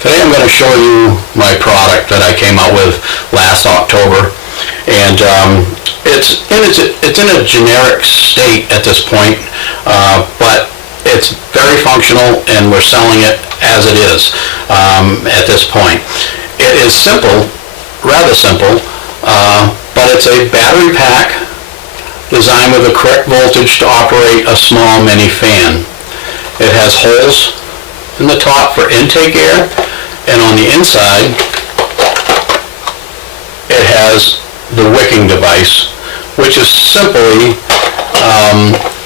Today I'm going to show you my product that I came out with last October, and it's in a generic state at this point, but it's very functional and we're selling it as it is at this point. It is simple, rather simple, but it's a battery pack designed with the correct voltage to operate a small mini fan. It has holes in the top for intake air, and on the inside it has the wicking device, which is simply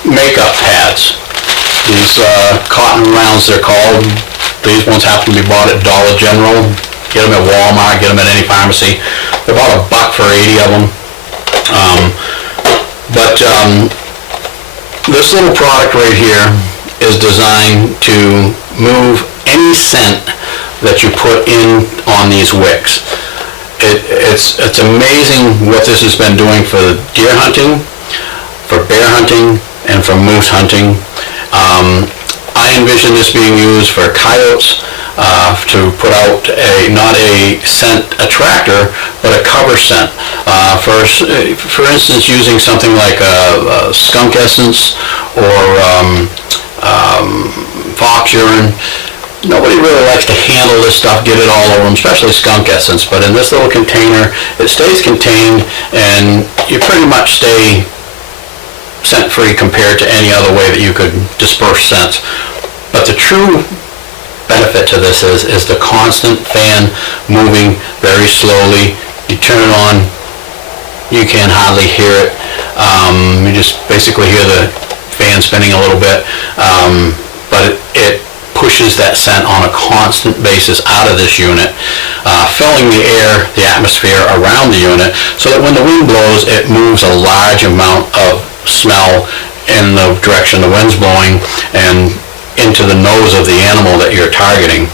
makeup pads. These cotton rounds, they're called. These ones happen to be bought at Dollar General. Get them at Walmart, get them at any pharmacy. They're about $1 for 80 of them. This little product right here is designed to move any scent that you put in on these wicks. It's amazing what this has been doing for deer hunting, for bear hunting, and for moose hunting. I envision this being used for coyotes to put out not a scent attractor, but a cover scent. For instance, using something like a skunk essence or fox urine. Nobody really likes to handle this stuff, get it all over them, especially skunk essence, but in this little container, it stays contained and you pretty much stay scent-free compared to any other way that you could disperse scents. But the true benefit to this is the constant fan moving very slowly. You turn it on, you can hardly hear it. You just basically hear the fan spinning a little bit, but it pushes that scent on a constant basis out of this unit, filling the air, the atmosphere around the unit, so that when the wind blows, it moves a large amount of smell in the direction the wind's blowing and into the nose of the animal that you're targeting.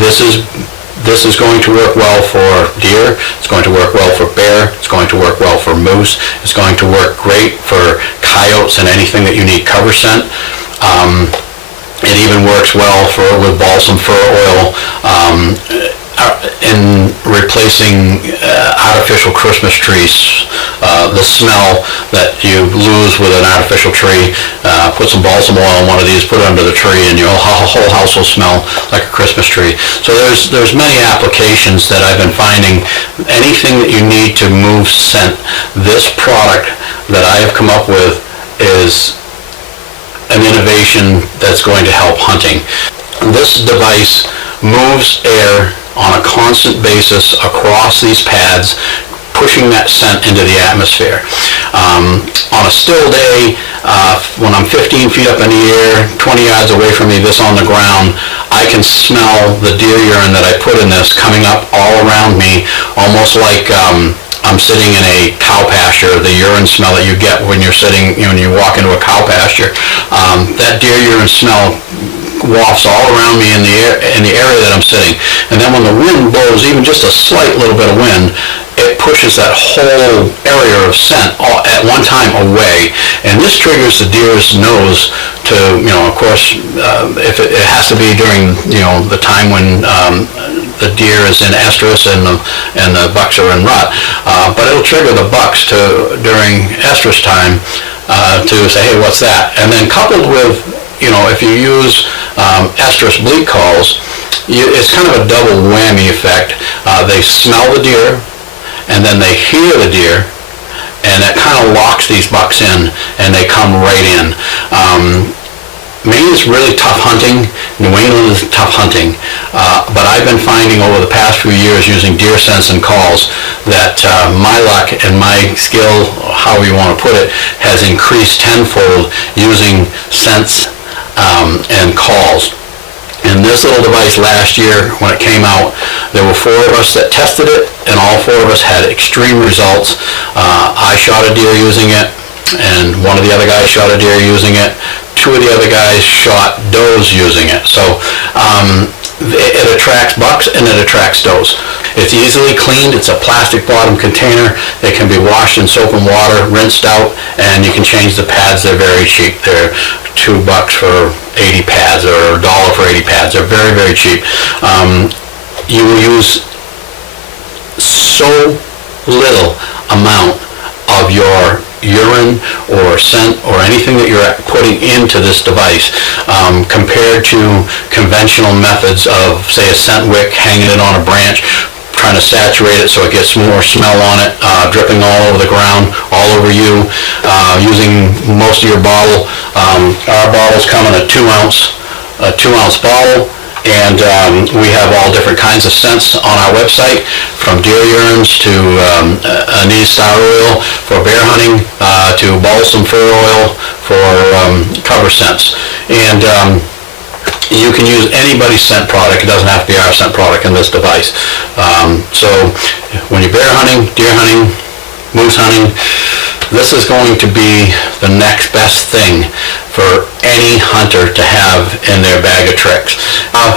This is going to work well for deer, it's going to work well for bear, it's going to work well for moose, it's going to work great for coyotes and anything that you need cover scent. It even works well with balsam fir oil in replacing artificial Christmas trees. The smell that you lose with an artificial tree, put some balsam oil in one of these, put it under the tree, and your whole house will smell like a Christmas tree. So there's many applications that I've been finding. Anything that you need to move scent, this product that I have come up with is an innovation that's going to help hunting. This device moves air on a constant basis across these pads, pushing that scent into the atmosphere. On a still day, when I'm 15 feet up in the air, 20 yards away from me, this on the ground, I can smell the deer urine that I put in this coming up all around me, almost like I'm sitting in a cow pasture. The urine smell that you get when you're sitting, when you walk into a cow pasture, that deer urine smell wafts all around me in the area that I'm sitting. And then when the wind blows, even just a slight little bit of wind, it pushes that whole area of scent at one time away. And this triggers the deer's nose to, of course, if it has to be during, the time when the deer is in estrus and the bucks are in rut, but it'll trigger the bucks during estrus time to say, hey, what's that? And then coupled with, if you use estrus bleat calls, it's kind of a double whammy effect. They smell the deer, and then they hear the deer, and that kind of locks these bucks in, and they come right in. Maine is really tough hunting. New England is tough hunting. But I've been finding over the past few years using deer scents and calls that my luck and my skill, however you want to put it, has increased tenfold using scents and calls. And this little device last year, when it came out, there were 4 of us that tested it, and all 4 of us had extreme results. I shot a deer using it, and one of the other guys shot a deer using it. 2 of the other guys shot does using it. So it attracts bucks and it attracts does. It's easily cleaned. It's a plastic bottom container. It can be washed in soap and water, rinsed out, and you can change the pads. They're very cheap. They're $2 for 80 pads or $1 for 80 pads. They're very, very cheap. you will use so little amount of your urine or scent or anything that you're putting into this device compared to conventional methods of, say, a scent wick, hanging it on a branch, trying to saturate it so it gets more smell on it, dripping all over the ground, all over you, using most of your bottle. Our bottles come in a 2-ounce bottle. And we have all different kinds of scents on our website, from deer urines to anise star oil for bear hunting, to balsam fir oil for cover scents. And you can use anybody's scent product. It doesn't have to be our scent product in this device. So when you're bear hunting, deer hunting, moose hunting, this is going to be the next best thing for any hunter to have in their bag of tricks.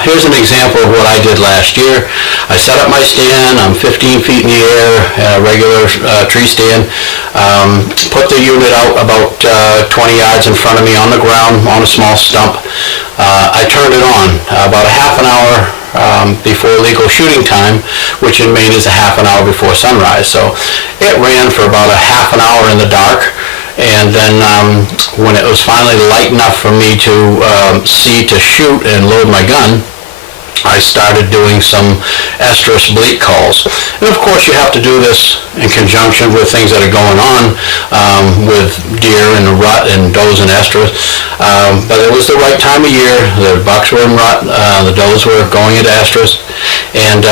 Here's an example of what I did last year. I set up my stand. I'm 15 feet in the air, a regular tree stand. Put the unit out about 20 yards in front of me on the ground on a small stump. I turned it on about a half an hour before legal shooting time, which in Maine is a half an hour before sunrise. So it ran for about a half an hour in the dark. And then when it was finally light enough for me to see to shoot and load my gun, I started doing some estrus bleat calls. And of course you have to do this in conjunction with things that are going on with deer and rut and does and estrus. But it was the right time of year. The bucks were in rut, the does were going into estrus. And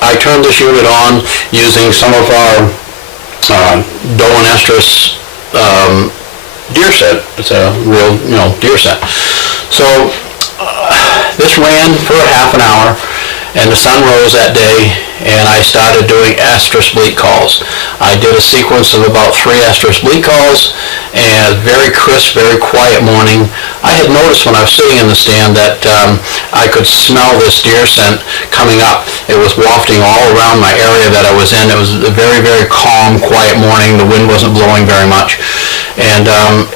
I turned this unit on using some of our doe and estrus deer scent. It's a real, deer scent. So this ran for a half an hour, and the sun rose that day, and I started doing estrus bleat calls. I did a sequence of about 3 estrus bleat calls, and very crisp, very quiet morning. I had noticed when I was sitting in the stand that I could smell this deer scent coming up. It was wafting all around my area that I was in. It was a very, very calm, quiet morning. The wind wasn't blowing very much. And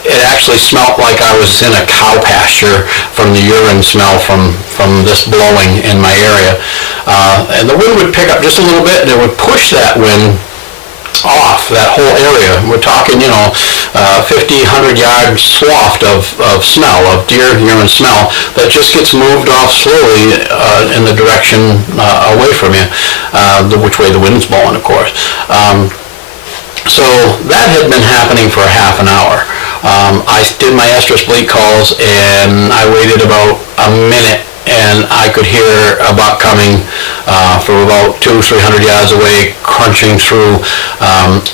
it actually smelled like I was in a cow pasture from the urine smell from this blowing in my area. And the wind would pick up just a little bit, and it would push that wind off that whole area. We're talking, 50, 100-yard swath of smell, of deer urine smell, that just gets moved off slowly in the direction away from you, which way the wind's blowing, of course. So that had been happening for a half an hour. I did my estrus bleat calls, and I waited about a minute, and I could hear a buck coming from about 200-300 yards away, crunching through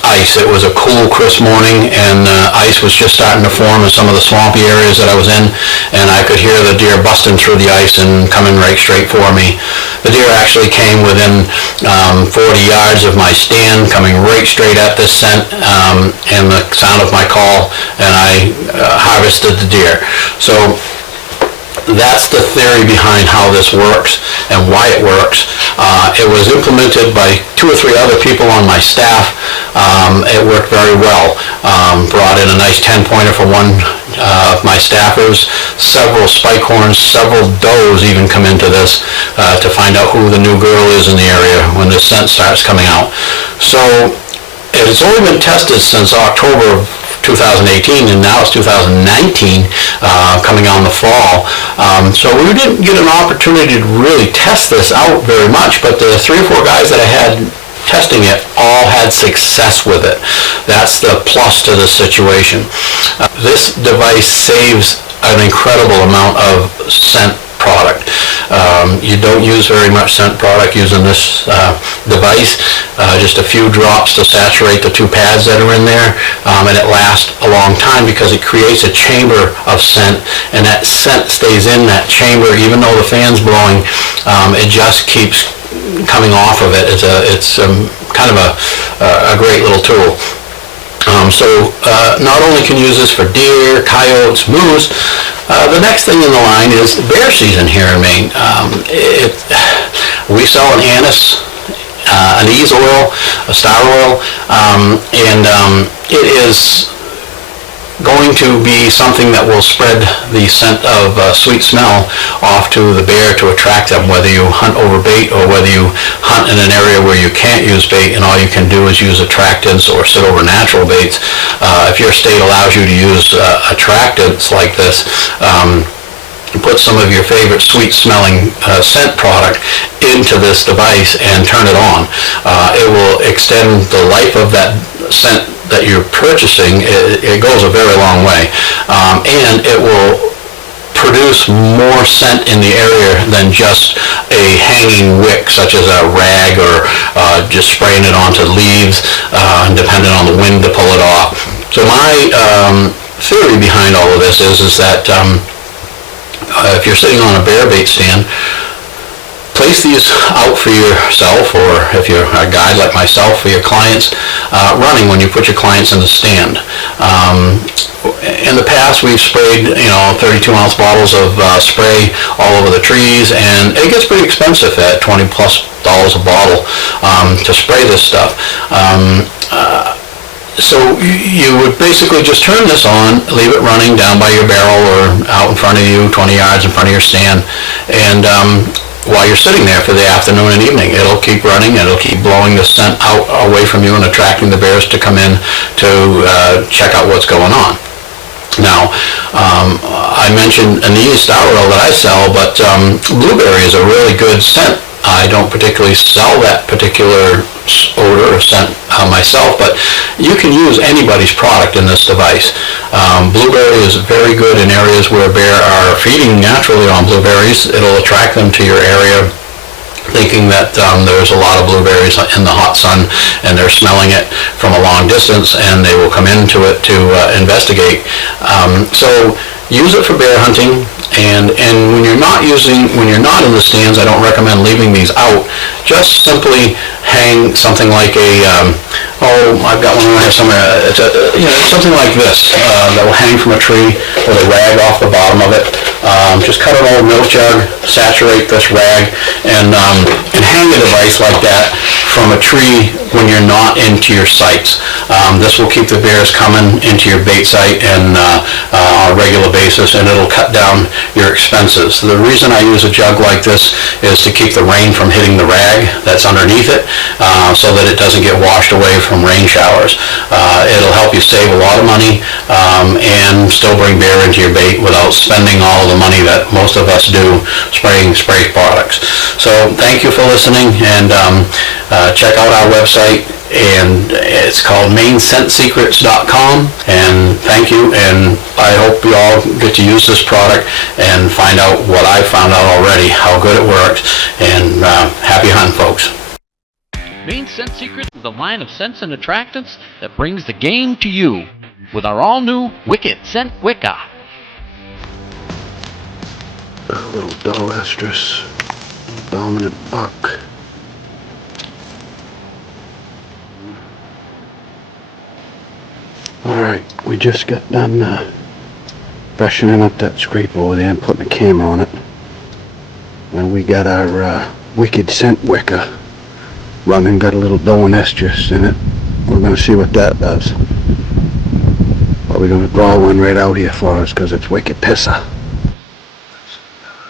ice. It was a cool, crisp morning, and ice was just starting to form in some of the swampy areas that I was in, and I could hear the deer busting through the ice and coming right straight for me. The deer actually came within 40 yards of my stand, coming right straight at this scent and the sound of my call, and I harvested the deer. So that's the theory behind how this works and why it works. It was implemented by 2 or 3 other people on my staff. It worked very well. Brought in a nice 10-pointer for one of my staffers. Several spike horns, several does even come into this to find out who the new girl is in the area when the scent starts coming out. So it's only been tested since October of 2018, and now it's 2019 coming on the fall. So we didn't get an opportunity to really test this out very much, but the 3 or 4 guys that I had testing it all had success with it. That's the plus to the situation. This device saves an incredible amount of scent product. You don't use very much scent product using this device. Just a few drops to saturate the 2 pads that are in there, and it lasts a long time because it creates a chamber of scent, and that scent stays in that chamber even though the fan's blowing. It just keeps coming off of it. It's kind of a great little tool. So not only can you use this for deer, coyotes, moose, the next thing in the line is bear season here in Maine. We sell an anise oil, a star oil, and it is going to be something that will spread the scent of sweet smell off to the bear to attract them, whether you hunt over bait or whether you hunt in an area where you can't use bait and all you can do is use attractants or sit over natural baits. If your state allows you to use attractants like this, put some of your favorite sweet smelling scent product into this device and turn it on. It will extend the life of that scent that you're purchasing. It goes a very long way, and it will produce more scent in the area than just a hanging wick, such as a rag or just spraying it onto leaves, depending on the wind to pull it off. So my theory behind all of this is that if you're sitting on a bear bait stand, place these out for yourself, or if you're a guide like myself, for your clients, running when you put your clients in the stand. In the past, we've sprayed 32-ounce bottles of spray all over the trees, and it gets pretty expensive at $20+ a bottle to spray this stuff. So you would basically just turn this on, leave it running down by your barrel or out in front of you, 20 yards in front of your stand, and while you're sitting there for the afternoon and evening, it'll keep running, it'll keep blowing the scent out away from you and attracting the bears to come in to check out what's going on. Now, I mentioned anise star oil that I sell, but blueberry is a really good scent. I don't particularly sell that particular odor or scent myself, but you can use anybody's product in this device. Blueberry is very good in areas where bear are feeding naturally on blueberries. It'll attract them to your area, thinking that there's a lot of blueberries in the hot sun and they're smelling it from a long distance, and they will come into it to investigate. So use it for bear hunting. And when you're not in the stands, I don't recommend leaving these out. Just simply hang something like I've got one around here somewhere. It's something like this that will hang from a tree with a rag off the bottom of it. Just cut an old milk jug, saturate this rag, and hang a device like that from a tree when you're not into your sights. This will keep the bears coming into your bait site and on a regular basis, and it'll cut down your expenses. The reason I use a jug like this is to keep the rain from hitting the rag that's underneath it, so that it doesn't get washed away from rain showers. It'll help you save a lot of money and still bring bear into your bait without spending all the money that most of us do spraying spray products. So thank you for listening, and check out our website, and it's called MaineScentSecrets.com, and thank you, and I hope you all get to use this product and find out what I found out already, how good it works, and happy hunting, folks. Maine Scent Secrets is a line of scents and attractants that brings the game to you with our all-new Wicked Wickah. A little doe estrus, dominant buck. Alright, we just got done freshening up that scrape over there and putting a camera on it. And we got our Wicked Wickah running, got a little doe and estrus in it. We're going to see what that does. But we're going to draw one right out here for us because it's Wicked Pissa.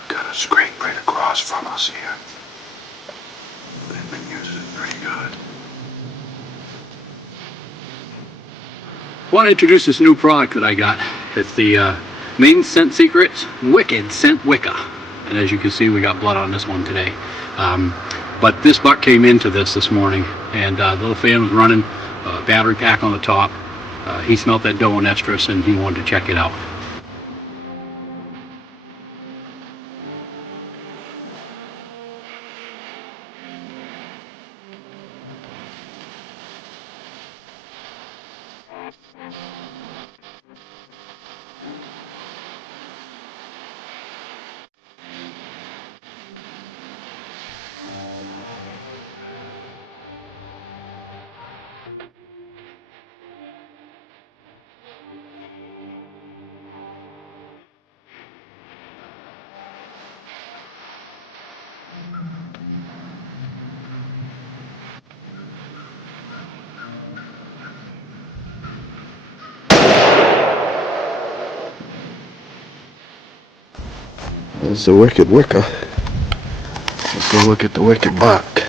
Got a scrape right across from us here. They've been using it pretty good. I want to introduce this new product that I got. It's the Maine Scent Secrets Wicked Wickah. And as you can see, we got blood on this one today. But this buck came into this morning, and the little fan was running, battery pack on the top. He smelt that doe and estrus, and he wanted to check it out. There's the Wicked Wickah. Let's go look at the Wicked Buck.